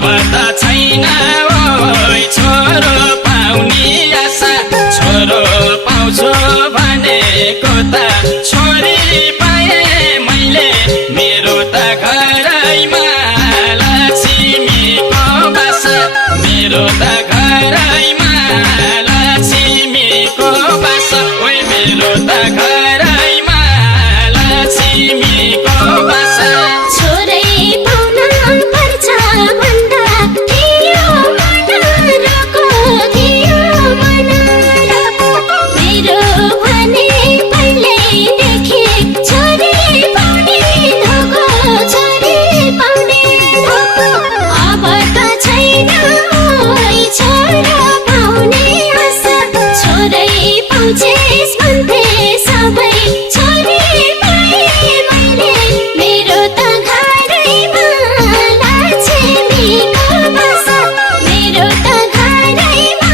अब त छैन ओइ छोरो पाउने आशा छोरो पाउँछु भनेको त छोरी पाए मैले मेरो त घरैमा लक्ष्मीको बासा मेरो त घरैमा लक्ष्मीको बासा ओइ मेरो त घरैमा लक्ष्मीको बासा छोरै पाउन पर्छ भन्दा थियो मन रोको थियो मन रोको मेरो भने पहिल्यैदेखि छोरी पाउने धोको छोरी पाउने धोको अब त छैन ओइ छोरो पाउने आशा छोरै पाउँछेस् भन्थे सबै छोरी पाए मैले मेरो त घरैमा लक्ष्मीको बासा मेरो त घरैमा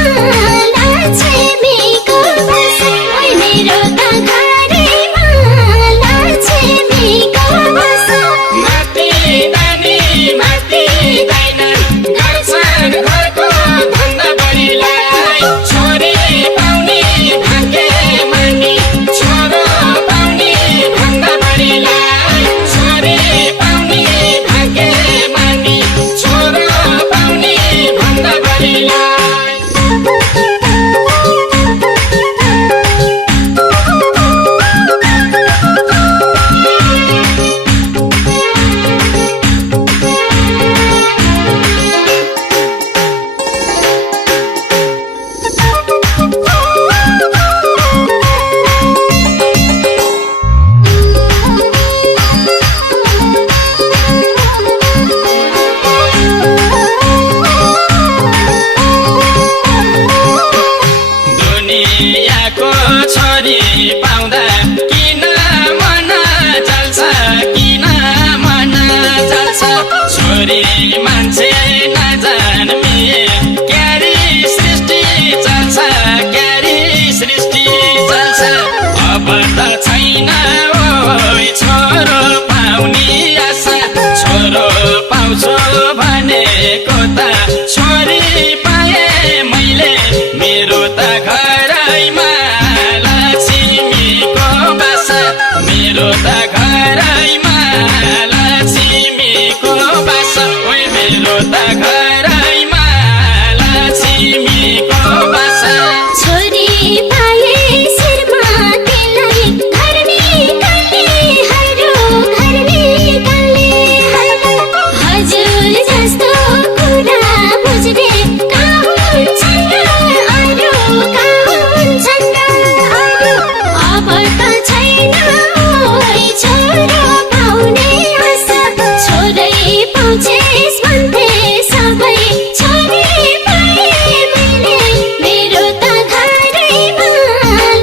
लक्ष्मीको बासा ओइ मेरो त घरैमा लक्ष्मीको बासा माथि दानी माथि दैनन् गर्छन् घरको धन्दा बढीलाई छोरी पाउने भाग्य मानी छोरो पाउने भन्दा बढीलाई छोरी पाउने भाग्य मानी छोरो पाउने भन्दा बढीलाई दुनियाँको छोरी पाउँदा किन मन जल्छ किन मन जल्छ छोरी मान्छे नजन्मिए क्यारी सृष्टि चल्छ क्यारी सृष्टि चल्छ अब त छैन ओइ छोरो पाउने आशा छोरो पाउँछु भनेको त छोरी पाए मैले मेरो त घरैमा लक्ष्मीको बासा मेरो त घरैमा लक्ष्मीको बासा ओइ मेरो त घरैमा लक्ष्मीको बासा छोरी पाए शिरमा तिलाई घर निकाल्ने हरो घर निकाल्ने हरो हजुर जस्तो कुरा बुझ्ने कहाँ हुन्छन् र अरू कहाँ हुन्छन् र अरू अब त छैन ओइ छोरो पाउने आशा छोरै पाउँछेस् भन्थे सबै छोरी पाए मैले मेरो त घरैमा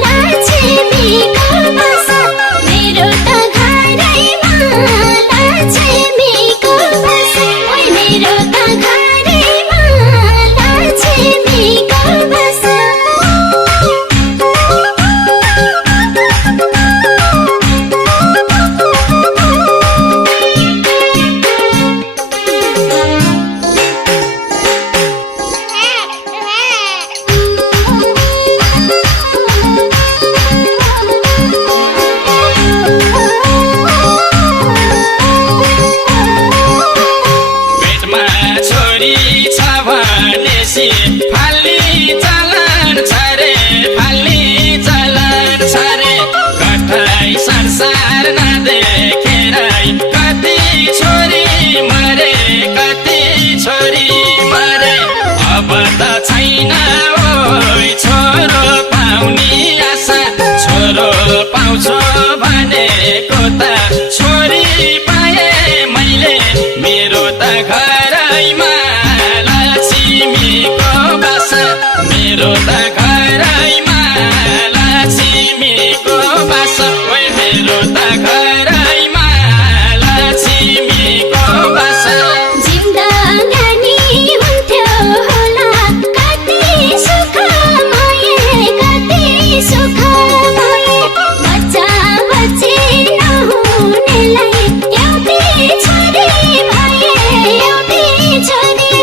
लक्ष्मीको बासा मेरो त घरैमा लक्ष्मीको बासा ओइ मेरो त घरैमा लक्ष्मीको बासा पेटमा छोरी छ भनेसी फाल्ने चलन छ रे फाल्ने चलन छ रे कठै संसार नदेखेरै कति छोरी मरे कति छोरी मरे अब त छैन ओइ छोरो पाउने आशा छोरो पाउँछु भनेको त छोरी पाए मैले मेरो त घरैमा लक्ष्मीको बासा मेरो त घरैमा लक्ष्मीको बासा ओइ मेरो त घरैमा लक्ष्मीको बासा जिन्दगानी हुन्थ्यो होला कति सुखमय कति सुखमय बच्चा बच्ची नहुनेलाई एउटै छोरी भए एउटै छोरी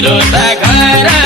मेरो त घर